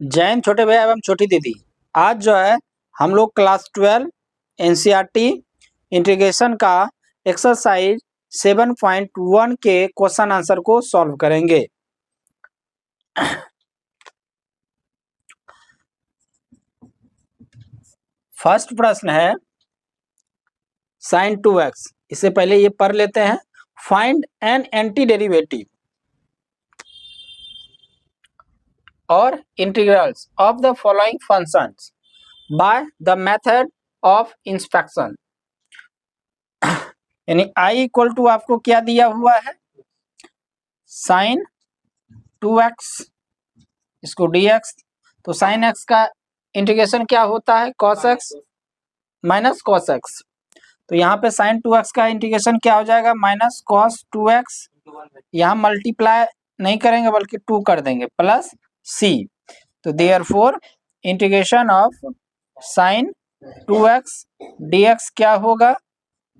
जैन छोटे भैया एवं छोटी दीदी, आज जो है हम लोग क्लास 12 एनसीईआरटी इंटीग्रेशन का एक्सरसाइज 7.1 के क्वेश्चन आंसर को सॉल्व करेंगे। फर्स्ट प्रश्न है sin 2x। इससे पहले ये पढ़ लेते हैं। फाइंड एन एंटी डेरिवेटिव और integrals of the following functions by the method of inspection. यानी i इक्वल टू आपको क्या दिया हुआ है, sin 2x, इसको dx। तो sin x का इंटीग्रेशन क्या होता है, cos x minus cos x। तो यहाँ पे sin 2x का इंटीग्रेशन क्या हो जाएगा, माइनस cos 2x। यहाँ मल्टीप्लाई नहीं करेंगे बल्कि 2 कर देंगे, प्लस c। तो therefore integration of sin 2x dx क्या होगा,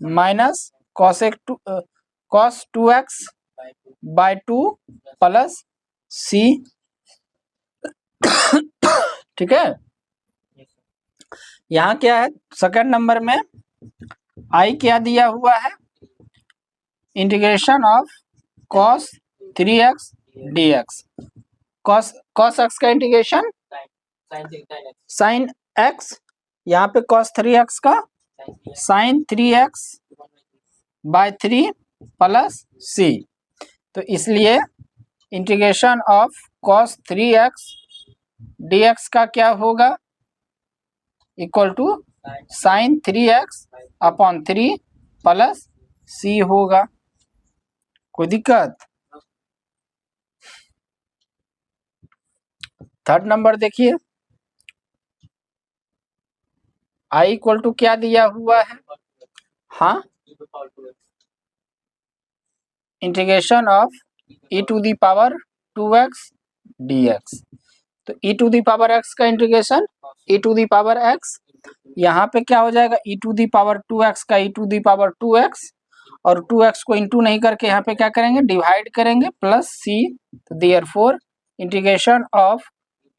minus cos 2x by 2 plus c। ठीक है। यहाँ क्या है, सेकंड नंबर में i क्या दिया हुआ है, integration of cos 3x dx। cos x का इंटीग्रेशन sin x, यहाँ पे cos 3x का sin 3x bye 3 plus c। तो इसलिए integration of cos 3x dx का क्या होगा, equal to sin 3x upon 3 plus c होगा। कोई दिक्कत? थर्ड नंबर देखिए, i इक्वल टू क्या दिया हुआ है, हाँ, integration of e to the power 2x dx। तो e to the power x का integration e to the power x, यहाँ पे क्या हो जाएगा, e to the power 2x का e to the power 2x, और 2x को इंटू नहीं करके यहाँ पे क्या करेंगे, डिवाइड करेंगे, प्लस c। तो देयरफॉर इंटीग्रेशन ऑफ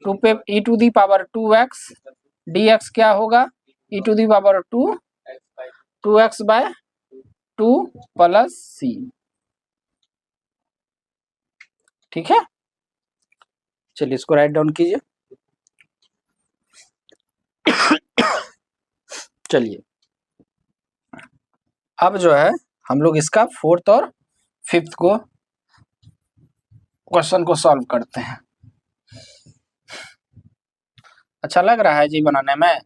2 पे e to the power 2x dx क्या होगा, e to the power 2x by 2 plus c। ठीक है, चलिए इसको राइट डाउन कीजिए। चलिए अब जो है हम लोग इसका फोर्थ और फिफ्थ को क्वेश्चन को सॉल्व करते हैं। अच्छा लग रहा है जी बनाने में,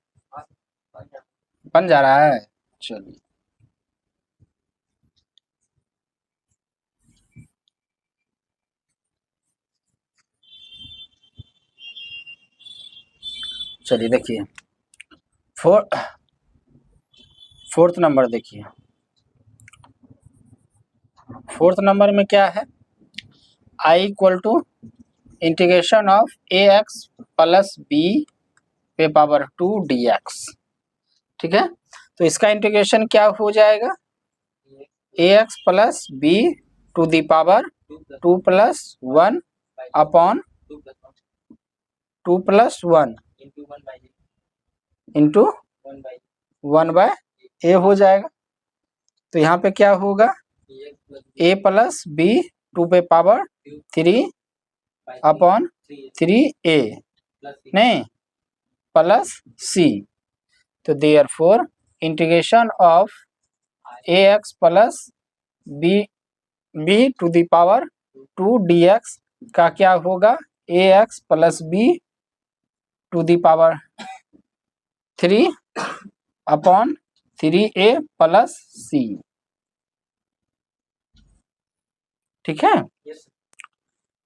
बन जा रहा है। चलिए चलिए देखिए, फोर्थ नंबर देखिए। फोर्थ नंबर में क्या है, i equal to integration of ax plus b पे पावर 2 dx। ठीक है, तो इसका इंटीग्रेशन क्या हो जाएगा, ax plus b to the power 2 plus 1 upon 2 plus 1 into 1 by A हो जाएगा। तो यहाँ पे क्या होगा, a प्लस b 2 पे पावर 3 अपॉन 3a नहीं प्लस c। तो therefore integration of ax plus b to the power 2 dx का क्या होगा, ax plus b to the power 3 upon 3a plus c। ठीक है,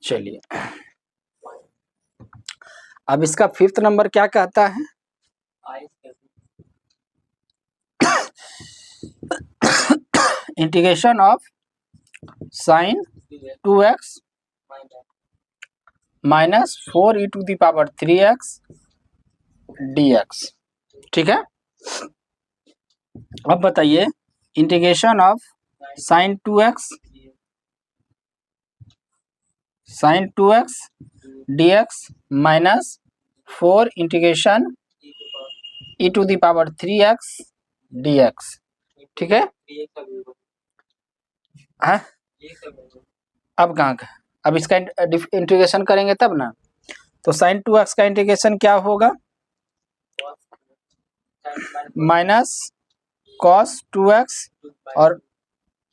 चलिए अब इसका फिफ्थ नंबर क्या कहता है, integration of sin 2x minus 4 e to the power 3x dx। ठीक है, अब बताइए integration of sin 2x dx minus 4 integration e to the power 3x dx। ठीक है, अब कहाँ का, अब इसका इंटीग्रेशन करेंगे तब ना। तो sin 2x का इंटीग्रेशन क्या होगा, माइनस cos 2x और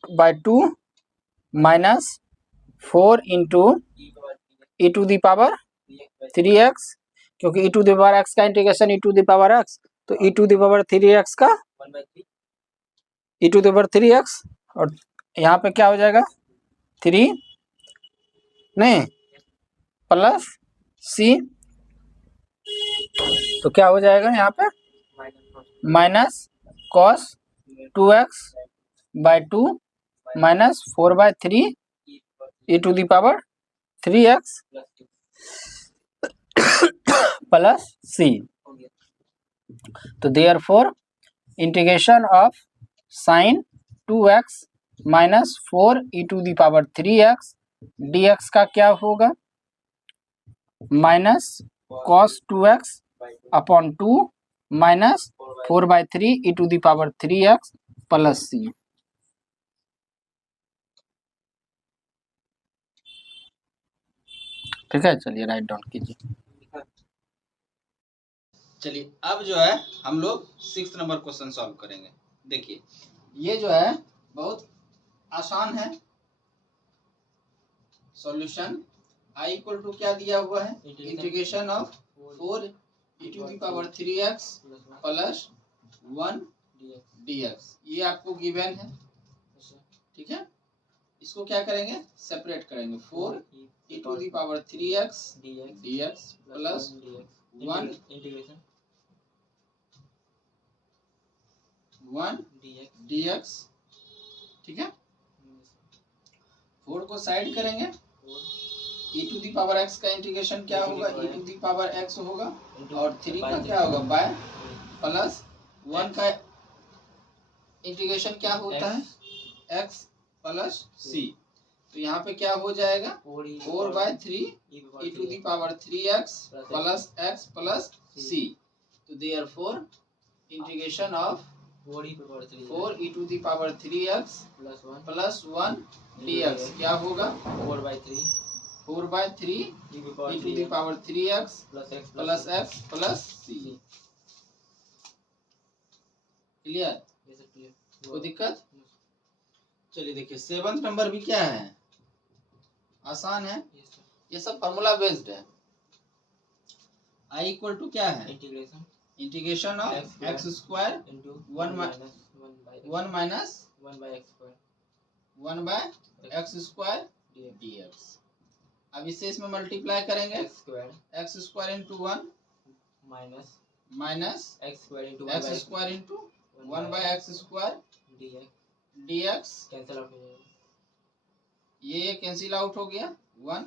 by 2 minus 4 into e to the power 3x, क्योंकि e to the power x का integration e to the power x, तो ई टू द पावर 3x का ई टू द पावर 3x, और यहाँ पे क्या हो जाएगा 3 नहीं प्लस c, तो क्या हो जाएगा यहाँ पे minus cos 2x by 2 minus 4/3 e to the power 3x plus c। तो therefore integration of sine 2x minus 4 e to the power 3x dx का क्या होगा, minus cos 2x upon 2 minus 4/3 e to the power 3x plus c। ठीक है, चलिए write down कीजिए। चलिए अब जो है हम लोग 6 नंबर क्वेश्चन सॉल्व करेंगे। देखिए ये जो है बहुत आसान है। सॉल्यूशन i इक्वल टू क्या दिया हुआ है, integration of 4 e to the power 3x plus 1 dx, ये आपको गिवन है। ठीक है, इसको क्या करेंगे, सेपरेट करेंगे। 4 e to the power 3x dx plus 1 integration 1 dx। ठीक है, 4 को साइड करेंगे, e to the power x का इंटीग्रेशन क्या होगा, e to the power x होगा, और 3 का क्या होगा बाय, प्लस 1 का इंटीग्रेशन क्या होता है x प्लस c। तो यहाँ पे क्या हो जाएगा 4/3 e to the power 3x plus x plus c। तो therefore integration of 4 e to the power 3x plus 1 dx क्या होगा 4/3 e to the power 3x plus x plus c। Clear, कोई दिक्कत। चलिए देखिए 7th नंबर भी क्या है, आसान है, ये सब फॉर्मूला बेस्ड है। i इक्वल टू क्या है, integration of x square 1 minus 1 by x square dx। अब इसे इसमें मल्टीप्लाई करेंगे, x square into 1 minus x square into 1 by x square dx। Cancel out हो जाएगा, ये कैंसिल आउट हो गया 1,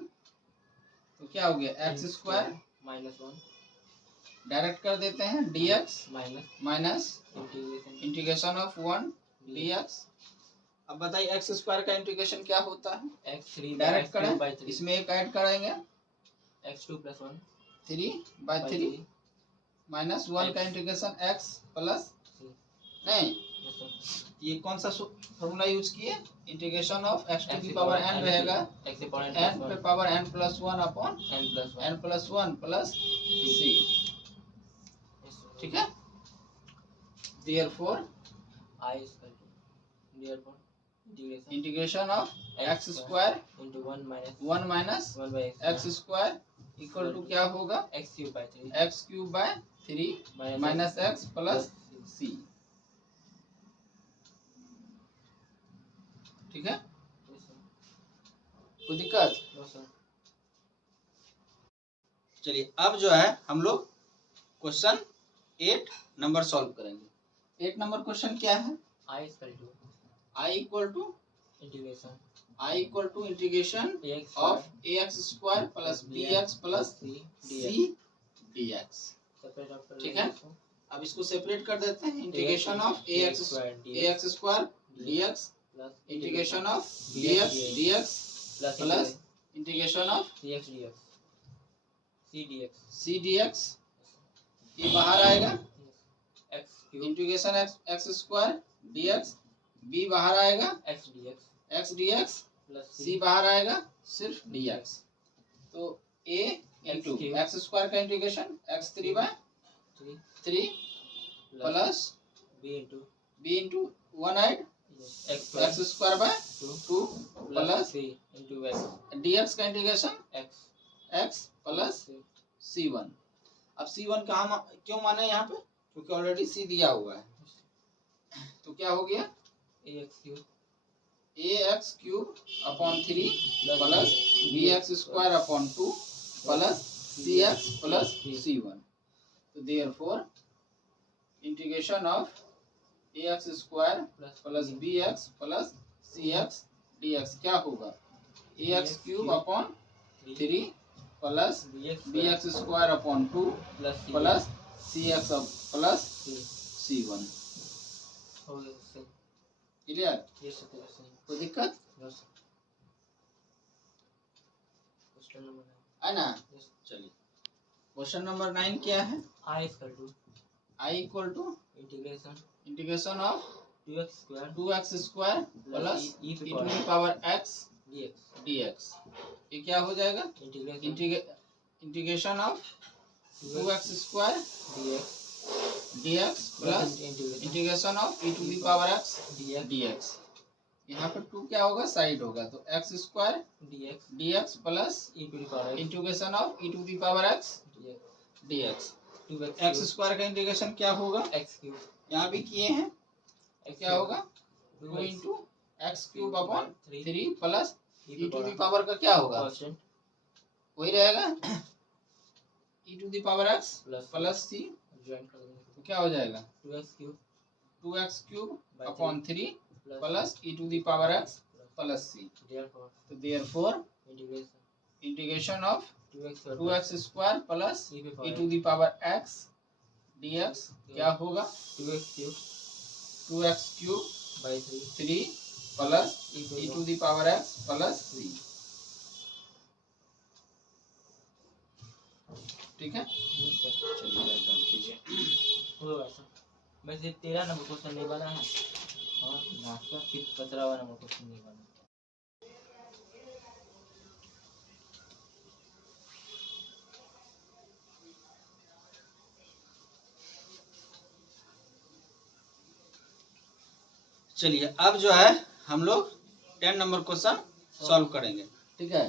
तो क्या हो गया एक्स स्क्वायर माइनस 1, डायरेक्ट कर देते हैं dx minus integration of 1 dx। अब बताइए एक्स स्क्वायर का इंटीग्रेशन क्या होता है, x3 डायरेक्ट करें, इसमें एक ऐड करेंगे x2 + 1 3/3 माइनस 1 का इंटीग्रेशन x प्लस नहीं, ये कौन सा फॉर्मूला यूज किए, integration of x to the power n रहेगा n पे power n + 1 upon n + 1 plus c। ठीक है, therefore integration of x square into 1 minus x square equal to क्या होगा x³/3 minus x plus c। ठीक है, कोई दिक्कत। चलिए अब जो है हम लोग क्वेश्चन 8 नंबर सॉल्व करेंगे। 8 नंबर क्वेश्चन क्या है, i equal to integration of ax² plus bx plus c dx। ठीक है, अब इसको सेपरेट कर देते हैं, integration of ax² dx integration of bx dx plus integration of c dx ये बाहर आएगा x cube integration x square dx, b बाहर आएगा एक्स डीएक्स, प्लस सी बाहर आएगा सिर्फ डीएक्स। तो ए इंटू एक्स स्क्वायर का integration x 3/3 plus b into 1/8 x square by 2 plus into x dx का integration x x plus C1। अब C1 कहाँ क्यों माने यहाँ पे, क्योंकि ऑलरेडी C दिया हुआ है। तो क्या हो गया ax cube upon 3 plus bx square upon 2 plus cx plus C1। तो therefore integration of ax square plus bx plus cx dx क्या होगा, ax cube upon 3 plus bx square upon 2 plus cx plus C1। Clear, कोई दिक्कत है ना। चलिए question number 9 क्या है, I equal to integration of 2x square plus e to the power x dx। ये क्या हो जाएगा, integration of 2x square dx plus integration of e to the power x dx। यहाँ पे 2 क्या होगा, साइड होगा, तो x square dx plus integration of e to the power x dx। x square का इंटीग्रेशन क्या होगा, यहाँ भी किए हैं, क्या होगा 2 into x cube upon 3 plus e to the power का क्या होगा, वही रहेगा e to the power x plus c। तो क्या हो जाएगा 2x cube upon 3 plus e to the power x plus c। तो therefore integration of 2x square plus e to the power x dx क्या होगा 2x cube 3 plus e to the power x plus c। ठीक है, चलिए write down कीजिए। वैसे 13 number question नहीं बना है और नाश्ता फिर 15वां नंबर क्वेश्चन नहीं बना। चलिए अब जो है हम लोग 10 नंबर क्वेश्चन सॉल्व करेंगे। ठीक है,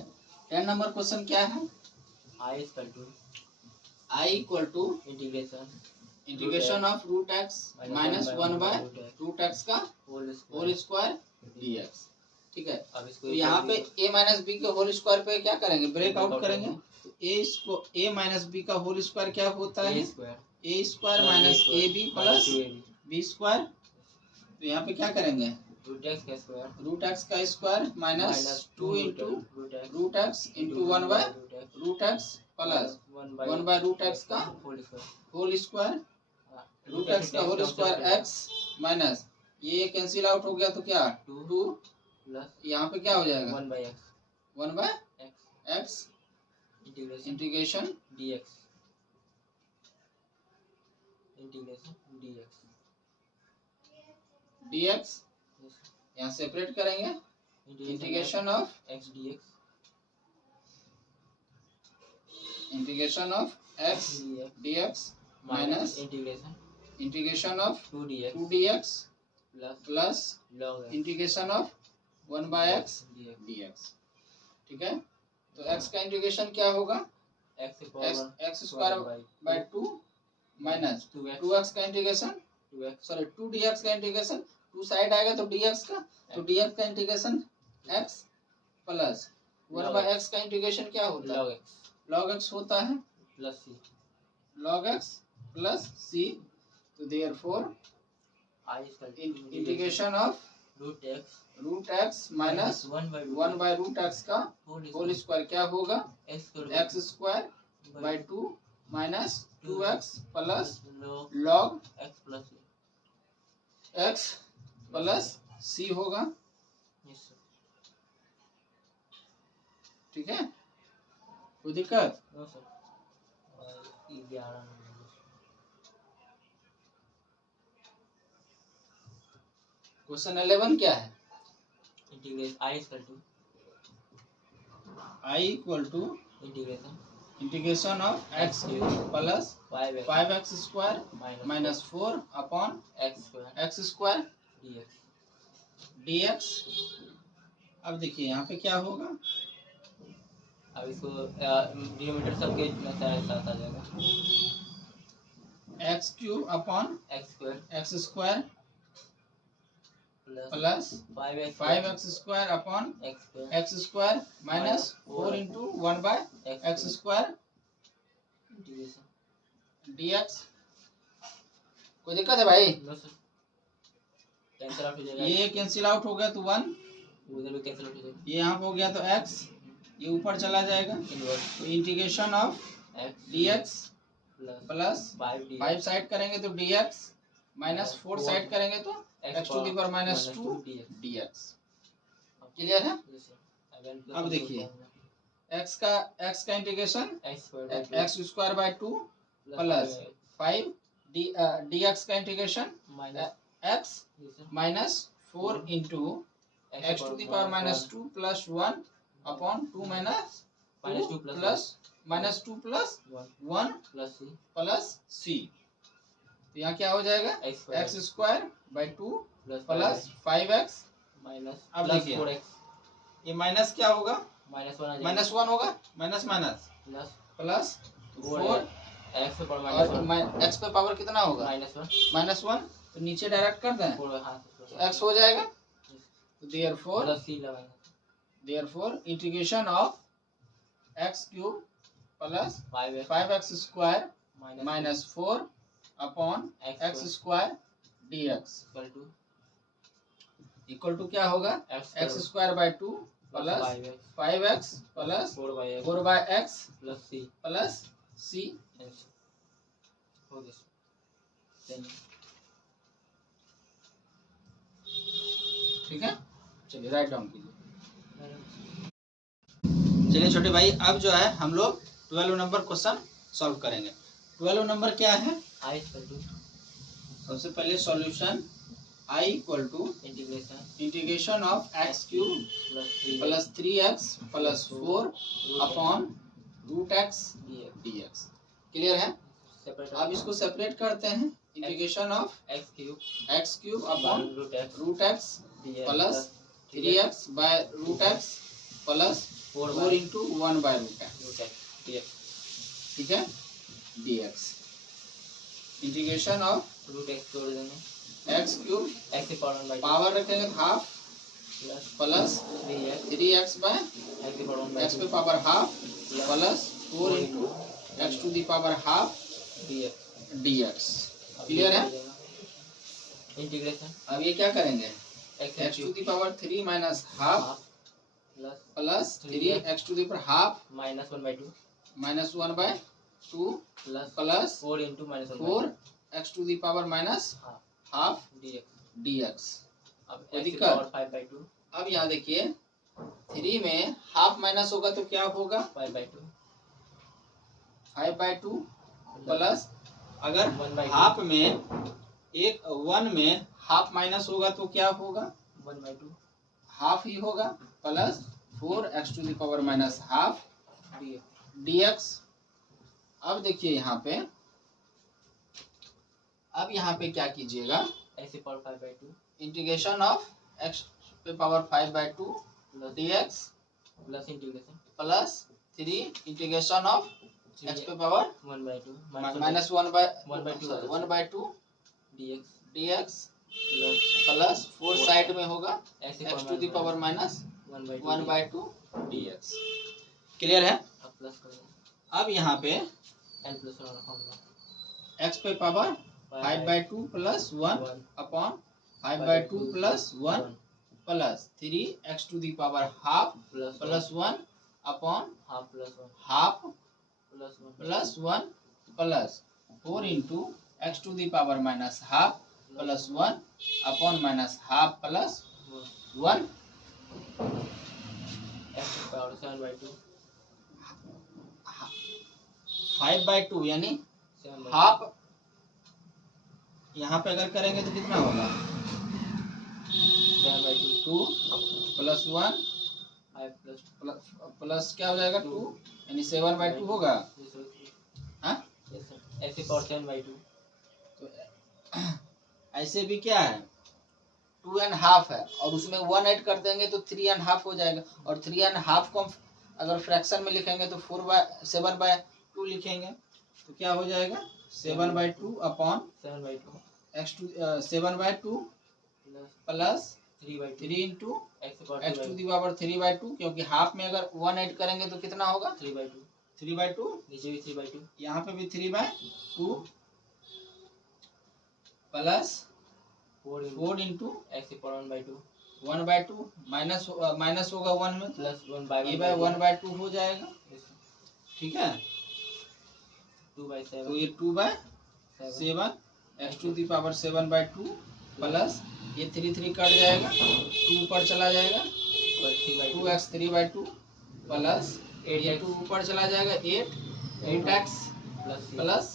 10 नंबर क्वेश्चन क्या है, I equal to integration of root x minus 1/√x का होल स्क्वायर dx। ठीक है, तो यहाँ पे a माइनस बी के होल स्क्वायर पे क्या करेंगे, ब्रेक आउट करेंगे। तो a माइनस बी का होल स्क्वायर क्या होता है, a square minus a b plus b square. तो यहाँ पे क्या करेंगे, रूट एक्स का square minus 2 into root x into 1/√x plus 1/√x का होल स्क्वायर, रूट एक्स का होल स्क्वायर एक्स माइनस ये कैंसिल आउट हो गया तो क्या 2 यहाँ पे क्या हो जाएगा 1/x इंटीग्रेशन dx। यहाँ सेपरेट करेंगे integration of x dx minus integration of 2dx plus integration of 1/x dx। ठीक है, तो x का इंटीग्रेशन क्या होगा, x square by 2 minus 2x का इंटीग्रेशन, सॉरी 2dx का इंटीग्रेशन, 2 साइड आएगा तो dx का, तो dx का इंटीग्रेशन x प्लस 1/x का इंटीग्रेशन क्या होता है, log x होता है log x प्लस c। तो therefore integration of root x minus 1/√x का होल स्क्वायर क्या होगा, x square by 2 minus 2x plus log x plus c होगा। ठीक है, कोई दिक्कत, क्वेश्चन 11 क्या है? Integration I equal to I equal to integration integration of x cube plus 5x square minus 4 upon x square dx। अब देखिए यहाँ पे क्या होगा, अब इसको डिनोमिनेटर सबके साथ आ जाएगा, x cube upon x square plus 5x square upon x square minus 4 into 1 by x square dx। कोई दिक्कत है भाई? कैंसिल आउट हो जाएगा, ये कैंसिल आउट हो गया तो 1, उधर भी कैंसिल आउट हो जाएगा, ये यहाँ पे हो गया तो x, ये ऊपर चला जाएगा तो integration of dx plus 5 side करेंगे तो dx माइनस 4 साइड करेंगे तो x to the power minus 2 dx। Clear है? अब देखिए x का integration x square by 2 plus 5 dx का integration x minus 4 into x to the power minus 2 plus 1 upon 2 minus two plus 1 plus c। तो यहाँ क्या हो जाएगा, x square by 2 plus 5x minus अब देखिए ये माइनस क्या होगा, माइनस 1 होगा, माइनस माइनस प्लस 4 एक्स पर और एक्स पे पावर कितना होगा, माइनस 1, तो नीचे डायरेक्ट कर दें तो एक्स हो जाएगा। तो therefore integration of x cube plus 5x square minus 4 upon x square dx equal to क्या होगा, x square by 2 plus 5x plus 4 by x plus c। ठीक है, चलिए राइट डाउन कीजिए। चलिए छोटे भाई अब जो है हम लोग 12 नंबर क्वेश्चन सॉल्व करेंगे। 12 नंबर क्या है, I इक्वल टू सबसे पहले solution I equal to integration of x cube plus 3x plus 4 upon root x dx। Clear है? अब इसको सेपरेट करते हैं, integration of x cube upon root x plus 3x by root x plus 4 into 1 by root x. ठीक है, dx integration of root x जोड़ देंगे, x cube x power power रखेंगे half plus 3x by x पे power half plus 4 into x to the power half dx। Clear है? Integration अब ये क्या करेंगे, x to the power 3 minus half plus 3 x to the power half minus 1 by 2 plus 4 x to the power minus half dx। कोई दिक्कत? अब यहाँ देखिए 3 में हाफ माइनस होगा तो क्या होगा, 5/2 प्लस अगर हाफ में 1 में हाफ माइनस होगा तो क्या होगा, 1/2 हाफ ही होगा plus 4 x to the power minus half dx। अब देखिए यहाँ पे क्या कीजिएगा, ऐसे पावर 5/2 इंटीग्रेशन ऑफ एक्स पे power 5/2 dx plus integration plus 3 integration of x पे power 1/2 minus 1/2 dx plus 4 side में होगा x to the power minus 1/2 dx। Clear है? अब यहाँ पे एक्स पे power 5/2 plus 1 upon 5/2 plus 1 plus 3 x to the power half plus 1 upon half plus 1 plus 4 into x to the power minus half plus 1 upon minus half plus 1 5/2 यानी half. यहाँ पे अगर करेंगे तो कितना होगा, 7/2 2 प्लस 1 I plus प्लस क्या हो जाएगा 2 यानी 7/2 होगा। yes sir हाँ yes sir ऐसे पावर 7/2 तो ऐसे भी क्या है 2.5 है और उसमें 1 ऐड कर देंगे तो 3.5 हो जाएगा और 3.5 को हम अगर फ्रैक्शन में लिखेंगे तो 7/2 लिखेंगे तो क्या हो जाएगा 7/2 upon 7/2 x2 7/2 plus 3/2 3 into x power x to the power 3/2 क्योंकि हाफ में अगर 1 ऐड करेंगे तो कितना होगा 3/2 3/2 नीचे भी 3/2 यहाँ पे भी 3/2 plus 4 into x power 1/2 1/2 minus होगा 1 में प्लस ये बाय 1/2 हो जाएगा। ठीक है 2/7 तो ये 2/7 x to the power 7/2 plus ये 3 कट जाएगा 2 ऊपर चला जाएगा 2x 3/2 प्लस 8 2 ऊपर चला जाएगा 8x plus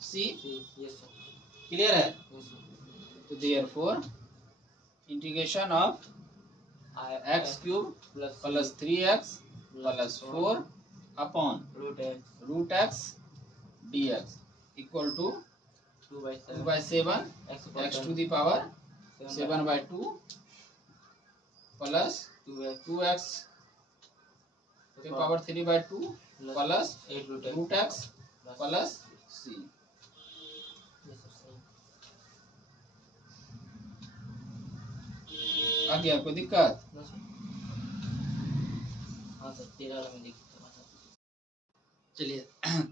c yes sir clear है। yes sir तो therefore integration of x cube plus 3x plus 4 upon root x dx equal to 2/7 x to the power 7/2 plus 2x की power 3/2 plus root x plus c। आ गया कोई दिक्कत। हाँ sir 13 वाला में देखिए चलिए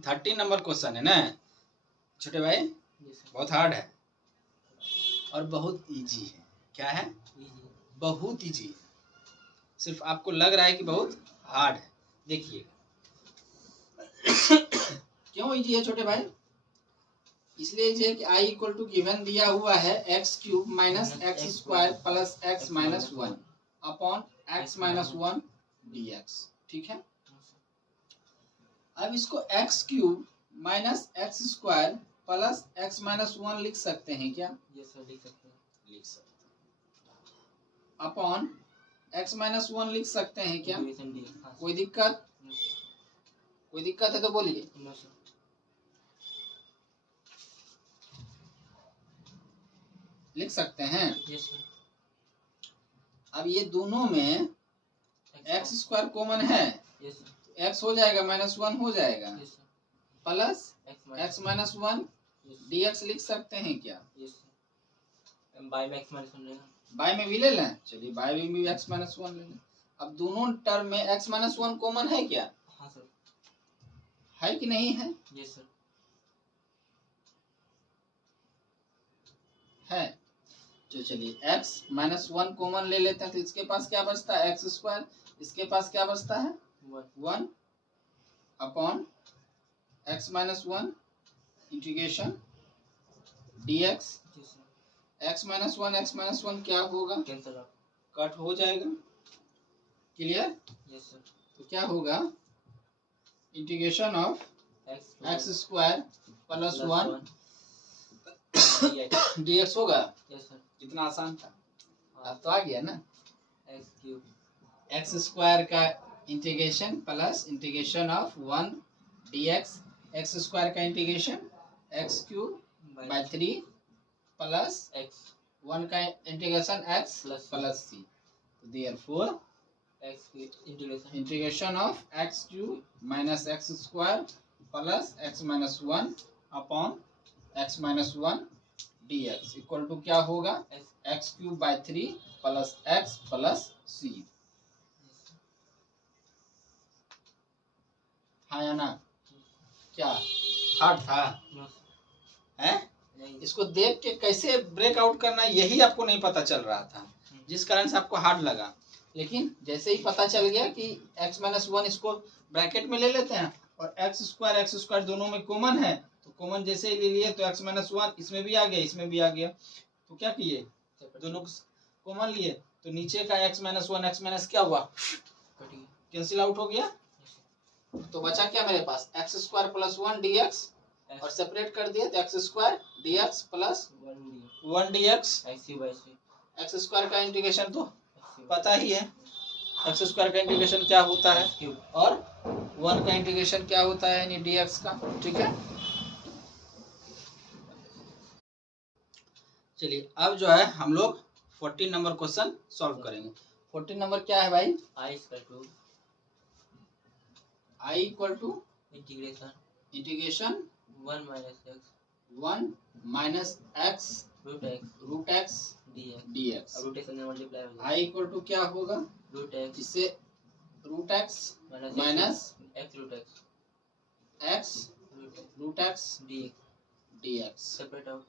13 नंबर क्वेश्चन है ना छोटे भाई बहुत हार्ड है और बहुत इजी है। क्या है बहुत इजी है सिर्फ आपको लग रहा है कि बहुत हार्ड है। देखिए क्यों इजी है छोटे भाई इसलिए इजी है कि i इक्वल टू गिवन दिया हुआ है x cube minus x square plus x minus 1 upon x minus 1 dx। ठीक है अब इसको x cube minus x square plus x minus 1 लिख सकते हैं क्या yes sir लिख सकते हैं लिख सकते हैं अपॉन एक्स माइनस 1 लिख सकते हैं क्या डिवीजन डी हाँ कोई दिक्कत कोई दिक्कत है तो बोलिए नो सर लिख सकते हैं। यस सर अब ये दोनों में एक्स स्क्वायर कॉमन है यस सर एक्स हो जाएगा माइनस 1 हो जाएगा yes sir plus x x minus 1 dx लिख सकते हैं क्या यस सर बाय में x माइनस 1 लेना बाय में भी ले लें चलिए बाय में भी एक्स माइनस 1 ले लें। अब दोनों टर्म में एक्स माइनस 1 कॉमन है क्या हाँ सर है कि नहीं है यस सर है तो चलिए x माइनस 1 कॉमन ले लेते हैं तो इसके पास क्या बचता है एक्स स्क्वायर इसके पास क्या बचता है 1 upon x minus 1 integration dx x minus 1 क्या होगा कैंसिल आउट कट हो जाएगा क्लियर। यस सर तो क्या होगा integration of x square plus 1 dx होगा यस सर कितना आसान था अब तो आ गया ना x क्यूब एक्स स्क्वायर का integration plus integration of 1 dx x square का integration x cube by 3 plus x 1 का इंटीग्रेशन x प्लस c। तो देयरफॉर x की integration integration of x cube minus x square plus x minus 1 upon x minus 1 dx equal to क्या होगा x cube by 3 plus x plus c। हाँ या ना क्या hard था है नहीं इसको देख के कैसे ब्रेकआउट करना यही आपको नहीं पता चल रहा था जिस कारण से आपको हार्ड लगा। लेकिन जैसे ही पता चल गया कि x माइनस 1 इसको ब्रैकेट में ले लेते हैं और एक्स स्क्वायर दोनों में कॉमन है तो कॉमन जैसे ही ले लिए तो x माइनस 1 इसमें भी आ गया इसमें भी आ गया तो क्या किए दोनों कॉमन लिए तो नीचे का x माइनस 1 x माइनस क्या हुआ कैंसिल आउट हो गया तो बचा क्या मेरे पास एक्स स्क्वायर प्लस 1 dx और सेपरेट कर दिया तो x square dx plus 1 dx x square का इंटीग्रेशन तो पता ही है, एक्स स्क्वायर का इंटीग्रेशन क्या होता है और 1 का इंटीग्रेशन क्या होता है यानी dx का। ठीक है, चलिए अब जो है हम लोग 14 नंबर क्वेश्चन सॉल्व करेंगे। 14 नंबर क्या है भाई? I equal to i equal to integration integration 1 minus x 1 minus x root x dx dx। अब रोटेशन में मल्टीप्लाई हो i इक्वल टू क्या होगा? रूट एक्स इससे root x minus x root x x root x dx। Separate out.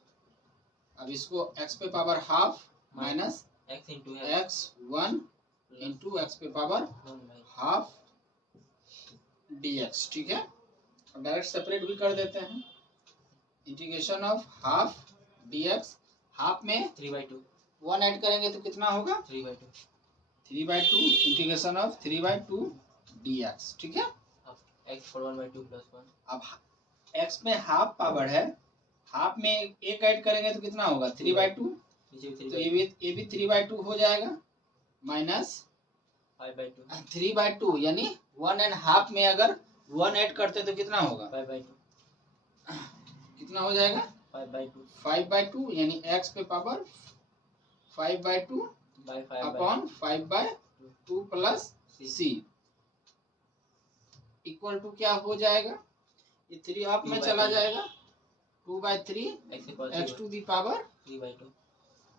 अब इसको x पे power half minus x into x 1 into x पे पावर हाफ dx। ठीक है, अब डायरेक्ट सेपरेट भी कर देते हैं। Integration of half dx, half में 3/2 1 ऐड करेंगे तो कितना होगा? 3/2 3/2 इंटीग्रेशन ऑफ 3/2 dx। ठीक है, एक्स पर 1/2 प्लस 1। अब x में हाफ पावर है, हाफ में एक ऐड करेंगे तो कितना होगा? 3/2, तो ये भी 3/2 हो जाएगा माइनस 5/2 3/2 यानी 1.5 में अगर 1 ऐड करते तो कितना होगा? 5/2 कितना हो जाएगा? 5/2 5/2 यानी x पे power 5/2 by 5 upon 5/2 plus c equal to क्या हो जाएगा? ये 3 हाफ में चला जाएगा, 2/3 x to the power 3/2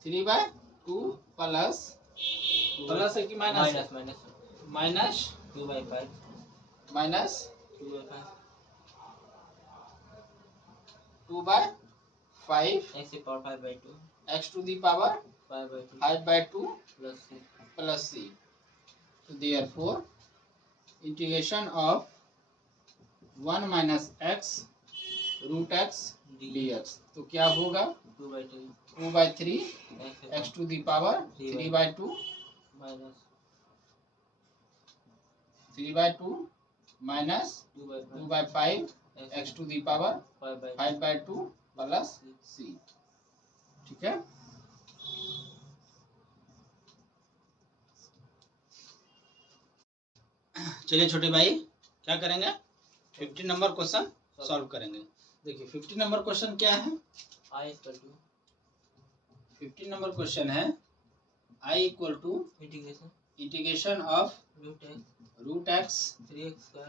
3/2 plus plus है कि minus? Minus 2/5 minus 2/5 2/5 x power 5/2 x to the power 5/2 plus plus c। c. So therefore integration of 1 minus x root x dx, तो क्या होगा? 2/3 x to the power 3/2 minus 3/2 minus 2/5 x to the power 5/2 plus c। ठीक है, चलिए छोटे भाई क्या करेंगे? 15 नंबर क्वेश्चन सॉल्व करेंगे। देखिए 15 नंबर क्वेश्चन क्या है? I equal to 15 number question है i equal to integration integration of root x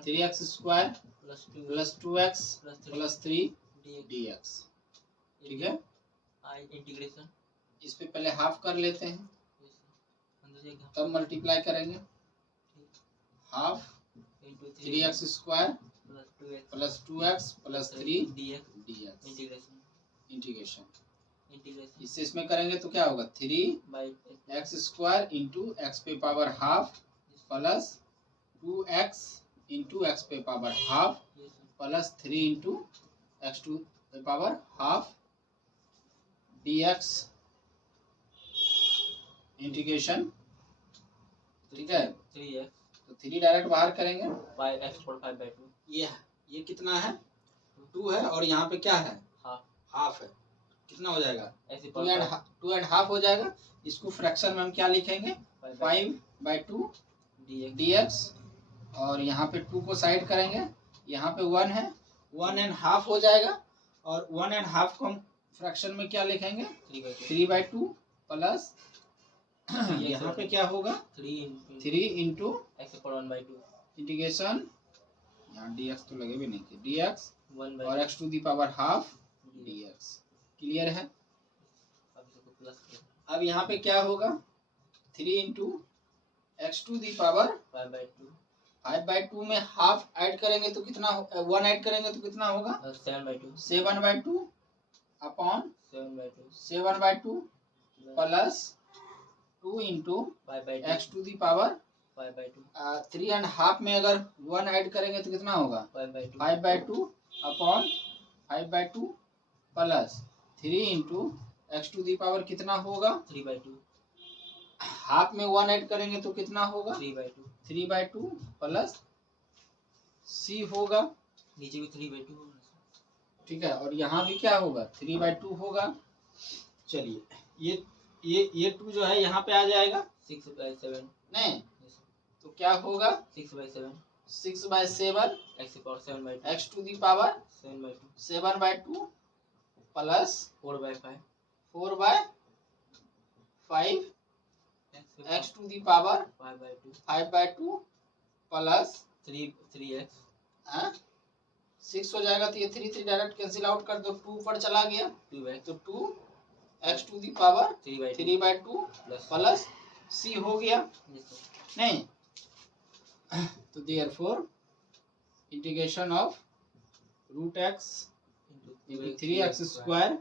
3x square plus 2x plus 3 dx। ठीक है, आई इंटीग्रेशन इस पे पहले हाफ कर लेते हैं अंदर जाएगा तब मल्टीप्लाई करेंगे। Half 3x square plus 2x plus 3 dx integration. इससे इसमें करेंगे तो क्या होगा? 3x स्क्वायर इंटू एक्स पे power half plus 2x into x पे power half plus 3 into x to power half dx integration. ठीक है, 3x तो 3 डायरेक्ट बाहर करेंगे। बाय x पर 5/2 ये कितना है? 2 है और यहाँ पे क्या है? हाफ है। कितना हो जाएगा? 2.5 हो जाएगा। इसको फ्रैक्शन में हम क्या लिखेंगे? 5/2 dx और यहाँ पे 2 को साइड करेंगे, यहाँ पे 1 है, 1.5 हो जाएगा और 1.5 को हम फ्रैक्शन में क्या लिखेंगे? 3/2 प्लस यहाँ पे क्या होगा? 3 इंटू x पर 1/2 इंटीग्रेशन, यहाँ dx तो लगे भी नहीं थे, dx 1/2 और x to the power half dx। Clear है? अब यहाँ पे क्या होगा? 3 into x to the power 5/2 में हाफ ऐड करेंगे तो कितना? 1 ऐड करेंगे तो कितना होगा? 7/2 upon 7/2 plus 2 into x to the power 3.5 में अगर 1 ऐड करेंगे तो कितना होगा? 5/2 upon 5/2 plus 3 into x to the power कितना होगा? 3/2 हाफ में 1 ऐड करेंगे तो कितना होगा? 3/2 प्लस c होगा। नीचे भी 3/2 ठीक है, और यहाँ भी क्या होगा? 3/2 होगा। चलिए ये ये 2 जो है यहाँ पे आ जाएगा 6/7 नहीं, तो क्या होगा 6/7 6/7 x की power 7/2 x to the power 7/2 7/2 plus 4/5 4/5 x to the power 5/2 5/2 plus 3x 6 हो जाएगा, तो ये 3 डायरेक्ट कैंसिल आउट कर दो, 2 ऊपर चला गया 2x तो 2 x to the power 3/2 3/2 plus plus c हो गया yes sir, नहीं, तो therefore integration of root x into 3x square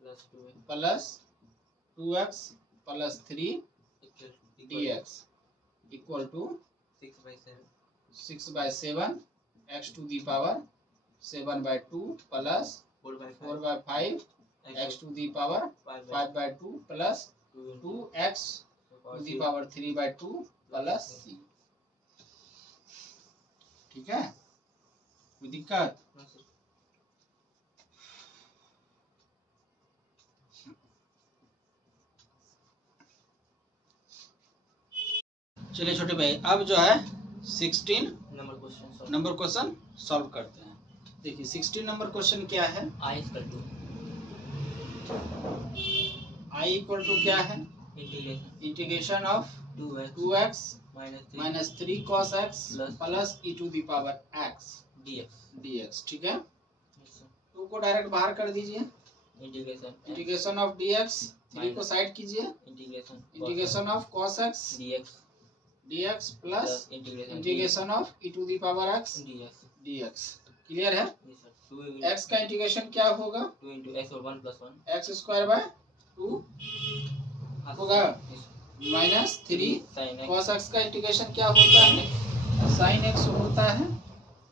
plus 2x plus 2x plus 3 dx equal to 6/7 6/7 x to the power 7/2 plus 4/5 x to the power 5/2 plus 2x to the power 3/2 plus c। ठीक है, कोई दिक्कत? चलिए छोटे भाई, अब जो है 16 नंबर क्वेश्चन सॉल्व करते हैं। देखिए 16 नंबर क्वेश्चन क्या है, I is equal to i equal to क्या है, integration integration of 2x 2x minus 3 3 cos x Plus plus e to the power x dx ठीक है, yes sir, 2 को डायरेक्ट बाहर कर दीजिए, integration इंटीग्रेशन ऑफ dx 3 को साइड कीजिए, integration of cos x dx plus plus integration integration of e to the power x dx dx। Clear है? yes sir, 2 x का इंटीग्रेशन क्या होगा, 2 into x और 1 plus 1 x स्क्वायर बाय 2 होगा minus 3 sin x cos x का integration क्या होता है, sin x होता है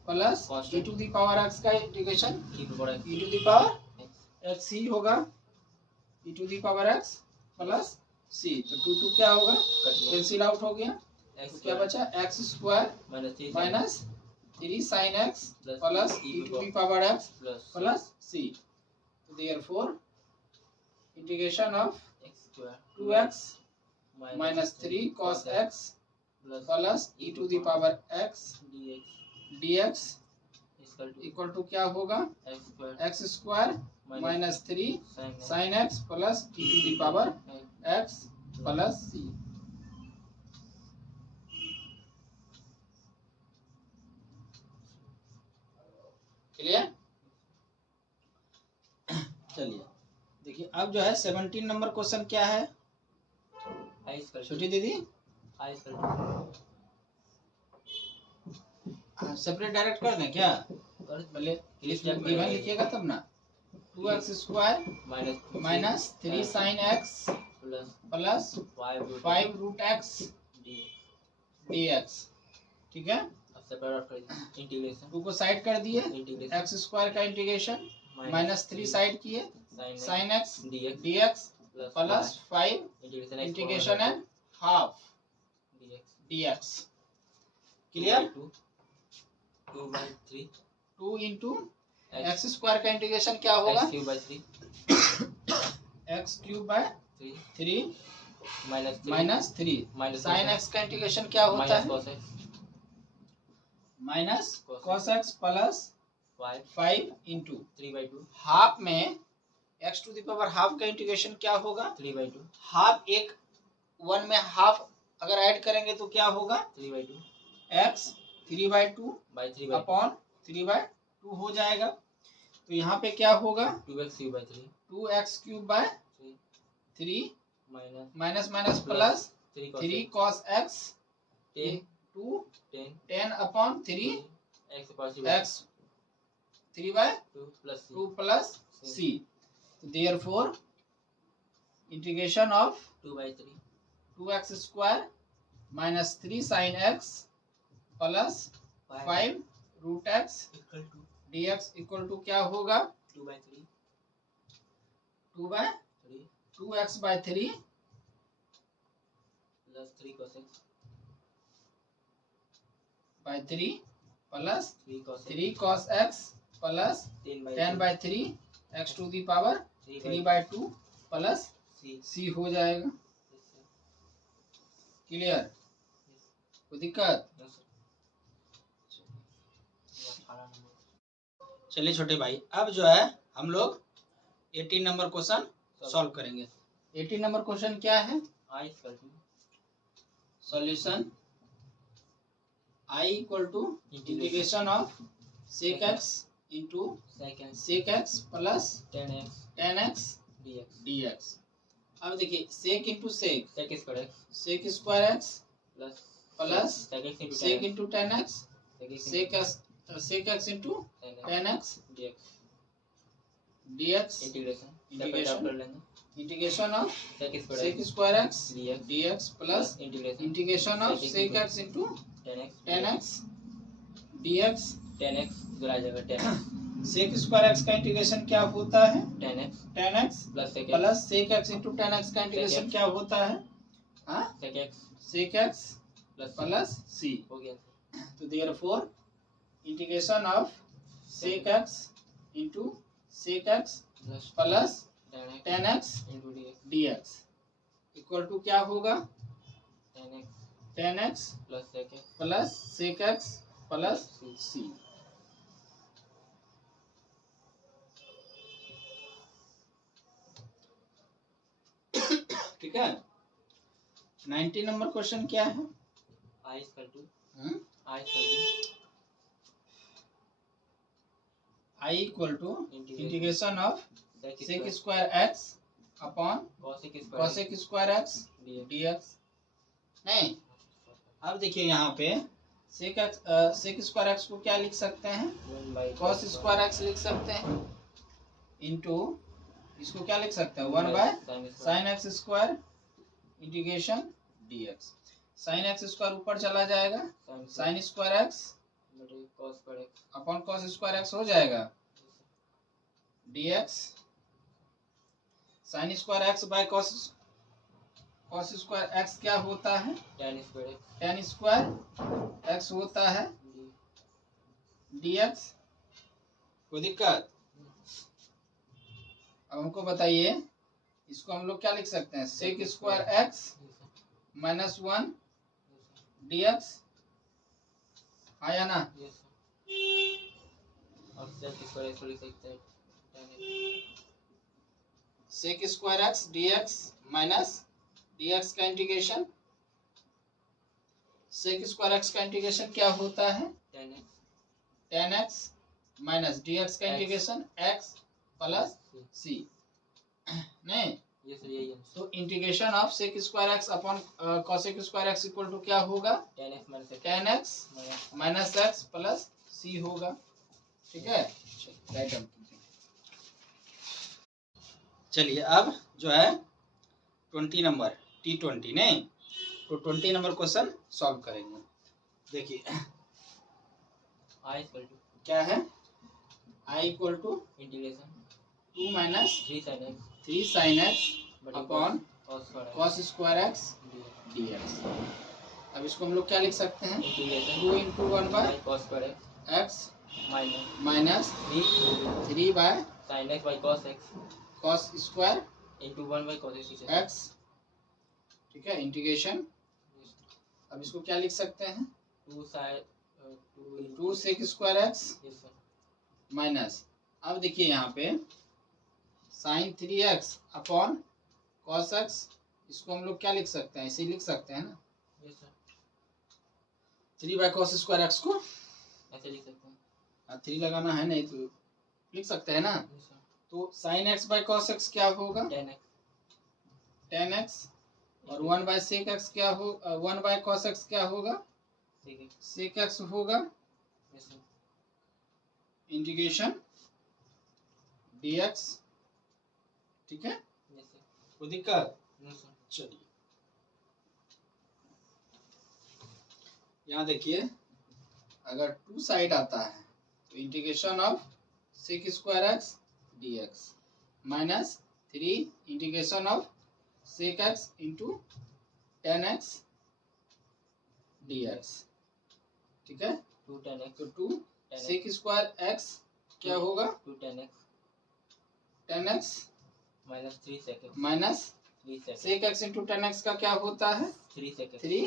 plus Constant. e to the power x का integration e to power e to the power x x ही होगा, e to the power x plus c, तो 2 क्या होगा, कट गया कैंसिल आउट हो गया, x तो क्या बचा x square minus 3 minus 3 sin x Plus plus e e to to the power x plus plus c, तो therefore integration of x square 2x minus 3 cos x plus plus e to the power x dx dx equal to equal to क्या होगा, x square x square minus minus 3 sin x sin x plus e to the power x plus c। Clear? चलिए देखिए, अब जो है 17 number question क्या है, I is equal छोटी to दीदी I is equal separate direct कर दें क्या, to कर पहले List में गिवन लिखिएगा तब ना, 2x square minus 3 sin x plus plus 5 root x dx dx। ठीक है, अब सेपरेट आउट कर इंटीग्रेशन 2 को साइड कर दिए, इंटीग्रेशन x स्क्वायर का इंटीग्रेशन माइनस 3 साइड किए, sin sin x dx dx plus plus 5 integration integration and half dx dx। Clear? 2/3 2 into x square का इंटीग्रेशन क्या होगा, x cube by 3 minus 3 sine x का integration क्या होता है, minus cos x plus 5 into 3/2 half में x to the power half का integration क्या होगा, 3/2 हाफ एक 1 में हाफ अगर ऐड करेंगे तो क्या होगा, 3/2 x 3/2 by 3/2 अपॉन 3/2 हो जाएगा, तो यहाँ पे क्या होगा 2x cube by 3 2x cube by 3 minus minus minus plus 3 3 cos x 10 2 10 10 upon 3 x power x 3/2 plus c plus c, तो therefore integration of 2/3 2x square minus 3 sin x plus 5 root x equal to dx equal to क्या होगा 2/3 3 2x by 3 plus 3 cos x by 3 plus 3 cos 3 cos x प्लस 10 by 3 x to the power 3/2 plus C C हो जाएगा। Clear? कोई दिक्कत? चलिए छोटे भाई, अब जो है हम लोग 18 नंबर क्वेश्चन सॉल्व करेंगे। 18 नंबर क्वेश्चन क्या है? I equal to solution I equal to integration of sec x into second sec x plus 10x 10x dx dx। अब देखिए sec into sec, sec square x sec square x plus plus sec x into sec 10x into 10x sec x into 10x dx dx integration Integration. कर लेंगे integration of sec sec square x dx dx plus integration integration of sec x into 10x dx। 10x इधर आ जाएगा 10x sec square x का integration क्या होता है? 10x 10x plus sec x plus sec x into 10x का integration क्या होता है? हाँ, sec x sec x plus c। हो गया तो therefore integration of sec x into sec x plus 10x 10x into dx dx equal to क्या होगा? 10x 10x plus sec x plus sec x plus c। ठीक है। 19 number question क्या है? I equal to hmm? I equal I equal to to integration of sec sec square square x upon cosec square cosec square x dx dx। नहीं, अब देखिए यहाँ पे sec square x को क्या लिख सकते हैं? 1 by cos स्क्वायर x लिख सकते हैं इंटू इसको क्या लिख सकते हैं? 1 by sine x square integration dx। Sine x square ऊपर चला जाएगा, sine square x cos square x upon cos square x हो जाएगा dx। Sine square x by cos square x क्या होता है? tan square x tan square x होता है dx। कोई दिक्कत? अब हमको बताइए, इसको हम लोग क्या लिख सकते हैं? sec square x minus 1 dx आया ना? और sec स्क्वायर x को लिख सकते हैं tan x sec square x dx minus dx का इंटीग्रेशन, sec स्क्वायर एक्स का इंटीग्रेशन क्या होता है? tan x tan x minus dx का इंटीग्रेशन x प्लस c। नहीं, ये सर यही आंसर तो integration of sec square x upon cosec square x equal to क्या होगा? tan x minus tan x minus x plus c होगा। ठीक है, राइट डाउन कीजिए। चलिए अब जो है 20 नंबर T20 नहीं, तो 20 नंबर क्वेश्चन सॉल्व करेंगे। देखिए I इक्वल टू क्या है? I equal to integration 2 minus 3 sin x 3 sine x upon cos square cos square x x dx। अब इसको हम लोग क्या लिख सकते हैं? Integration 2 into 1 by cos square x x minus 3 3 by sin x by cos x cos square into 1 by cos x x. ठीक है, इंटीग्रेशन। अब इसको क्या लिख सकते हैं? 2 sin 2 sec square x yes sir minus, अब देखिए यहाँ पे sign 3x upon cos x, इसको हम लोग क्या लिख सकते हैं? इसे लिख सकते हैं ना, yes sir 3 by cos square x को ऐसे लिख सकते हैं 3 लगाना है, नहीं तो लिख सकते हैं ना। yes sir तो sine x by cos x क्या होगा? tan x 10x और 1 बाय सेक एक्स क्या हो, 1 बाय कॉस एक्स क्या होगा? ठीक है सेक एक्स होगा yes sir इंटीग्रेशन dx। ठीक है, yes sir कोई दिक्कत? no sir चलिए यहाँ देखिए, अगर 2 साइड आता है तो integration of sec square x dx minus 3 integration of sec x into 10x dx। ठीक है, 2 tan x तो 2 सेक स्क्वायर एक्स क्या होगा? 2 tan x 10x minus 3 sec x minus 3 second sec x into ten x का क्या होता है 3 second 3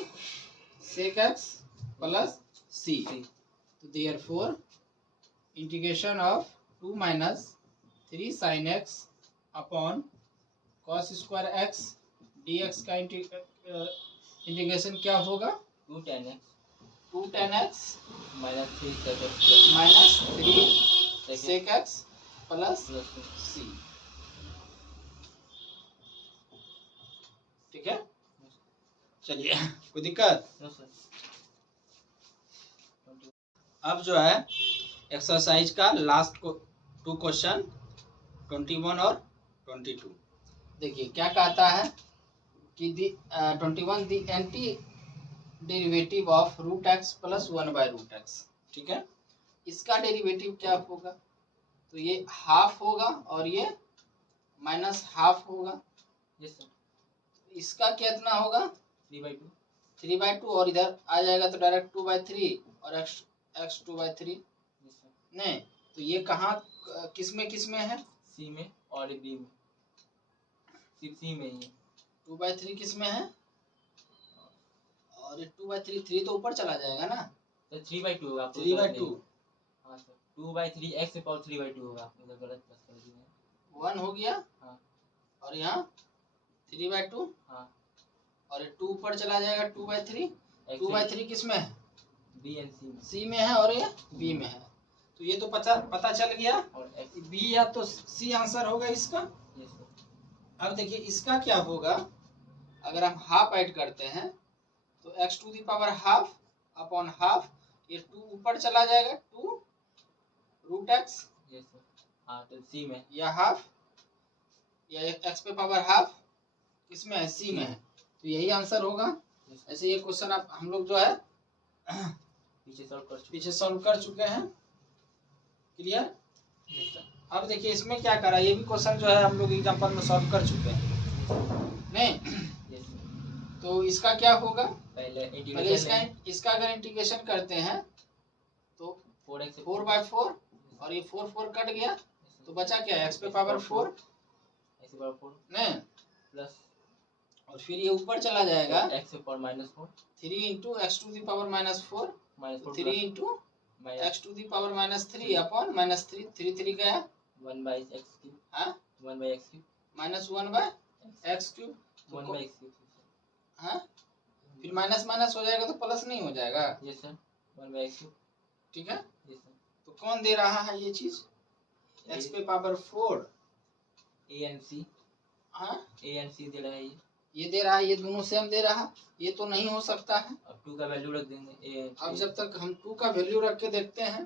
sec x plus C. तो therefore integration of 2 minus 3 sine x upon cos square x d x का integration क्या होगा 2 10 x 2 ten x minus 3 second minus 3 sec x plus plus C. ठीक है, चलिए कोई दिक्कत। नो सर अब जो है एक्सरसाइज का लास्ट को 2 क्वेश्चन 21 और 22 देखिए क्या कहता है कि 21 the anti derivative of root x plus 1 by root x. ठीक है, इसका डेरिवेटिव क्या होगा, तो ये हाफ होगा और ये माइनस हाफ होगा। यस सर इसका कितना होगा 3/2 3/2 और इधर आ जाएगा तो डायरेक्ट 2/3 और x 2/3। यस सर नहीं तो ये कहाँ किस में है सी में और बी में सिर्फ सी में ही है 2/3 किस में है और ये 2/3 3 तो ऊपर चला जाएगा ना तो 3/2 होगा आपको 3/2 हाँ सर 2/3 x से पावर 3/2 होगा आपने इधर गलत प्लस कर दिया है 1 हो गया हाँ और यहाँ 3/2 हाँ और ये 2 ऊपर चला जाएगा 2/3 x 2/3 किस में है बी एंड सी में सी में है और ये बी में है। तो ये तो पता चल गया और x बी या तो सी आंसर होगा इसका। यस सर अब देखिए इसका क्या होगा, अगर हम हाफ ऐड करते हैं तो x to the power half upon half, ये 2 ऊपर चला जाएगा 2 रूट एक्स यस सर हाँ तो सी में या हाफ या x पे पावर हाफ किसमें है सी में है, तो यही आंसर होगा। यस सर ऐसे ये क्वेश्चन आप हम लोग जो है पीछे सॉल्व पीछे सॉल्व कर चुके कर चुके हैं। क्लियर। यस सर अब देखिए इसमें क्या करा, ये भी क्वेश्चन जो है हम लोग एग्जांपल में सॉल्व कर चुके हैं नहीं। यस सर तो इसका क्या होगा, पहले पहले इसका अगर इंटीग्रेशन करते हैं तो 4x 4/4 और ये 4 कट गया तो बचा क्या x पे पावर 4 x से पावर 4 नहीं, प्लस और फिर ये ऊपर चला जाएगा x से power -4 3 into x to the power -4 -4 3 into minus x to the power -3 upon -3 3 गया 1/x3 हाँ 1/x3 -1/x3 1/x3 हाँ फिर माइनस माइनस हो जाएगा तो प्लस नहीं हो जाएगा। यस सर 1/x3 ठीक है, यस सर तो कौन दे रहा है ये चीज x पे पावर 4 a एंड c हाँ दे रहा है ये दे रहा है, ये दोनों सेम दे रहा, ये तो नहीं हो सकता है। अब 2 का वैल्यू रख देंगे अब जब तक हम 2 का वैल्यू रख के देखते हैं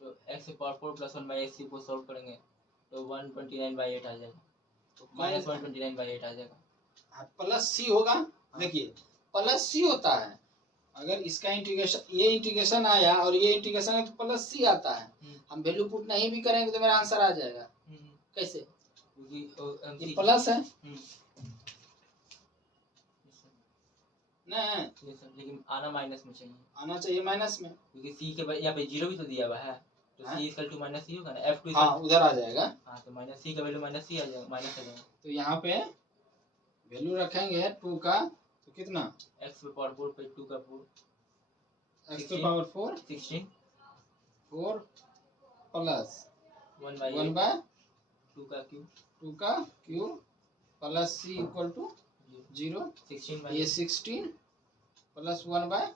तो x से पावर 4 प्लस 1/x3 को सॉल्व करेंगे तो 129/8 आ जाएगा तो -129/8 आ जाएगा प्लस सी होगा। देखिए प्लस सी होता है, अगर इसका इंटीग्रेशन ये इंटीग्रेशन आया और ये इंटीग्रेशन है तो प्लस सी आता है। हम वैल्यू पुट नहीं भी करेंगे तो मेरा आंसर आ जाएगा। कैसे, क्योंकि ये प्लस है ना, ये सर लेकिन आना माइनस में चाहिए आना चाहिए माइनस में, क्योंकि सी के यहाँ पे 0 भी तो दिया हुआ है तो हाँ? c इक्वल टू -c होगा ना f2 हाँ उधर आ जाएगा। हाँ तो -c का वैल्यू -c आ जाएगा माइनस आ जाएगा तो यहाँ पे वैल्यू रखेंगे 2 का तो कितना x पे पावर 4 पे 2 का 4 x पे पावर 4 16 4 प्लस 1/8 1 बाय 2 का क्यूब 2 का cube plus c equal to 0 16 ये 16 प्लस 1 बाय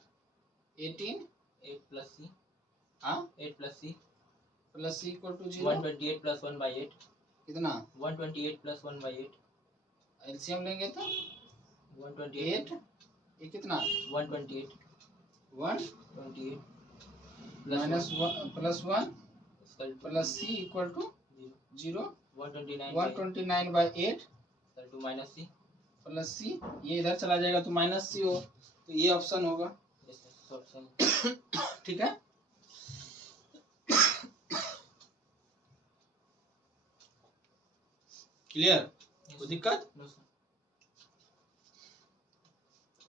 18 8 प्लस c हाँ 8 plus c plus c equal to 0 128 plus 1/8 कितना 128 प्लस 1/8 एलसीएम लेंगे तो 128 8 ये कितना 128 1 28 minus 1 plus 1 plus c equal to 0 129 by 8 to minus c plus c, ये इधर चला जाएगा तो माइनस c हो, तो ये ऑप्शन होगा। ठीक है, क्लियर, कोई दिक्कत।